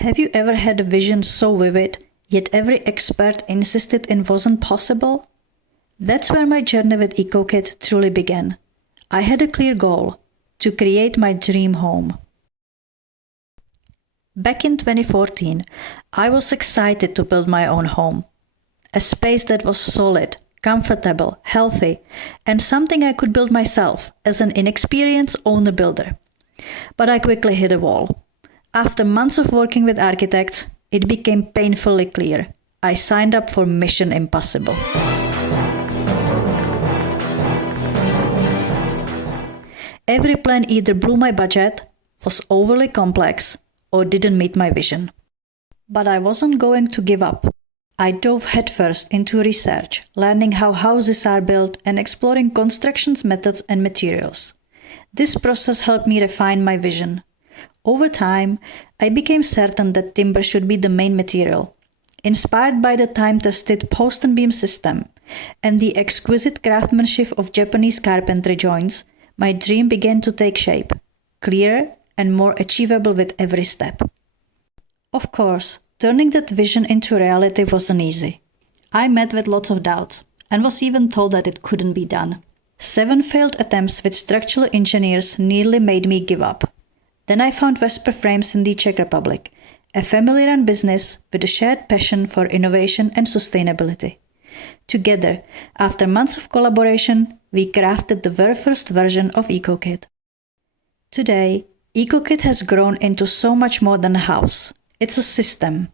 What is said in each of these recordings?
Have you ever had a vision so vivid, yet every expert insisted it wasn't possible? That's where my journey with ecokit truly began. I had a clear goal: to create my dream home. Back in 2014, I was excited to build my own home. A space that was solid, comfortable, healthy, and something I could build myself as an inexperienced owner-builder. But I quickly hit a wall. After months of working with architects, it became painfully clear. I signed up for Mission Impossible. Every plan either blew my budget, was overly complex, or didn't meet my vision. But I wasn't going to give up. I dove headfirst into research, learning how houses are built and exploring construction methods and materials. This process helped me refine my vision. Over time, I became certain that timber should be the main material. Inspired by the time-tested post and beam system and the exquisite craftsmanship of Japanese carpentry joints, my dream began to take shape, clearer and more achievable with every step. Of course, turning that vision into reality wasn't easy. I met with lots of doubts and was even told that it couldn't be done. 7 failed attempts with structural engineers nearly made me give up. Then I found Vesper Frames in the Czech Republic, a family-run business with a shared passion for innovation and sustainability. Together, after months of collaboration, we crafted the very first version of ecokit. Today, ecokit has grown into so much more than a house. It's a system,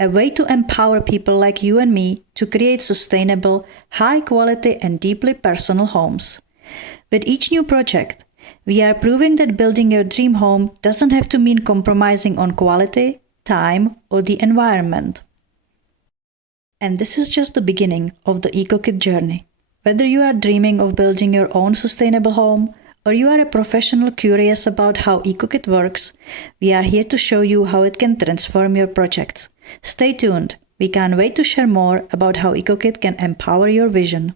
a way to empower people like you and me to create sustainable, high-quality and deeply personal homes. With each new project, we are proving that building your dream home doesn't have to mean compromising on quality, time, or the environment. And this is just the beginning of the ecokit journey. Whether you are dreaming of building your own sustainable home, or you are a professional curious about how ecokit works, we are here to show you how it can transform your projects. Stay tuned. We can't wait to share more about how ecokit can empower your vision.